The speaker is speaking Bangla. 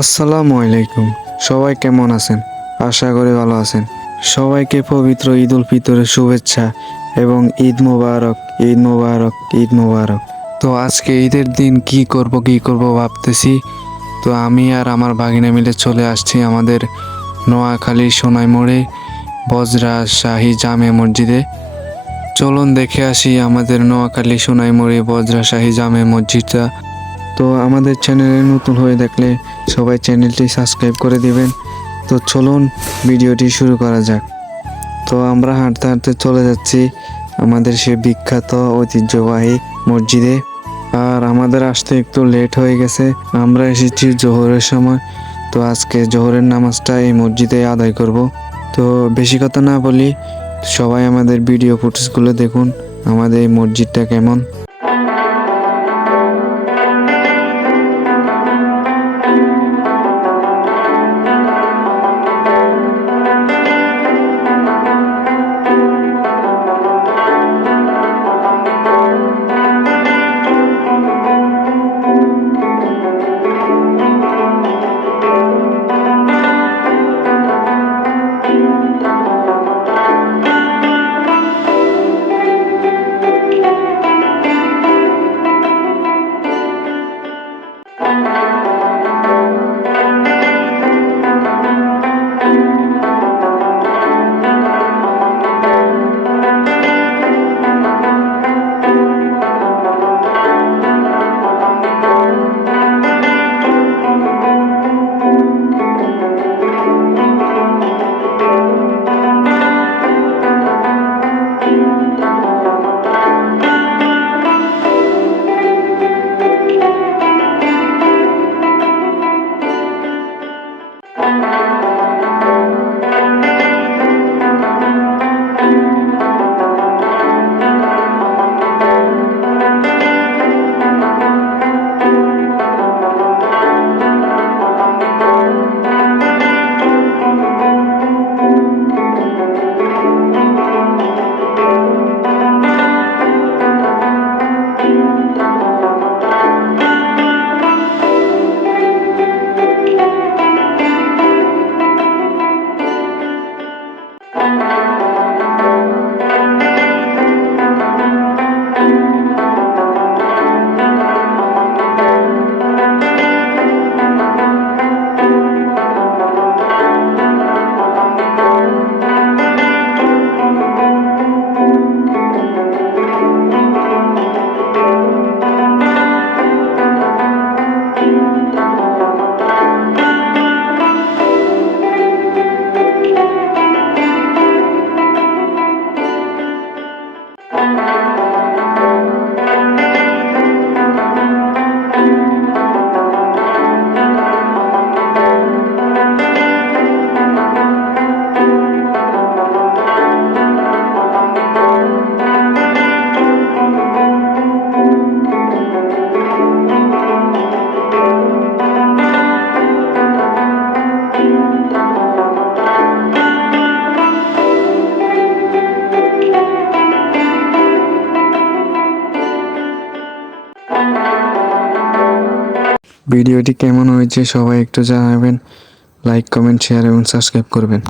আসসালামু আলাইকুম। সবাই কেমন আছেন? আশা করি ভালো আছেন। সবাইকে পবিত্র ঈদ উল ফিতরের শুভেচ্ছা এবং ঈদ মোবারক, ঈদ মোবারক, ঈদ মোবারক। তো আজকে ঈদের দিন কি করব ভাবতেছি। তো আমি আর আমার ভাগিনা মিলে চলে আসছি আমাদের নোয়াখালী সোনাইমুড়ি বজরা শাহী জামে মসজিদে। চলুন দেখে আসি আমাদের নোয়াখালী সোনাইমুড়ি বজরা শাহী জামে মসজিদটা। তো আমাদের চ্যানেলে নতুন হয়ে দেখলে সবাই চ্যানেলটি সাবস্ক্রাইব করে দিবেন। তো চলুন ভিডিওটি শুরু করা যাক। তো আমরা হাঁটতে হাঁটতে চলে যাচ্ছি আমাদের সে বিখ্যাত ঐতিহ্যবাহী মসজিদে। আর আমাদের আসতে একটু লেট হয়ে গেছে, আমরা এসেছি জোহরের সময়। তো আজকে জোহরের নামাজটা এই মসজিদে আদায় করব। তো বেশি কথা না বলি, সবাই আমাদের ভিডিও ফুটেজগুলো দেখুন আমাদের এই মসজিদটা কেমন। ভিডিওটি কেমন হয়েছে সবাই একটু জানাবেন। লাইক, কমেন্ট, শেয়ার এবং সাবস্ক্রাইব করবেন।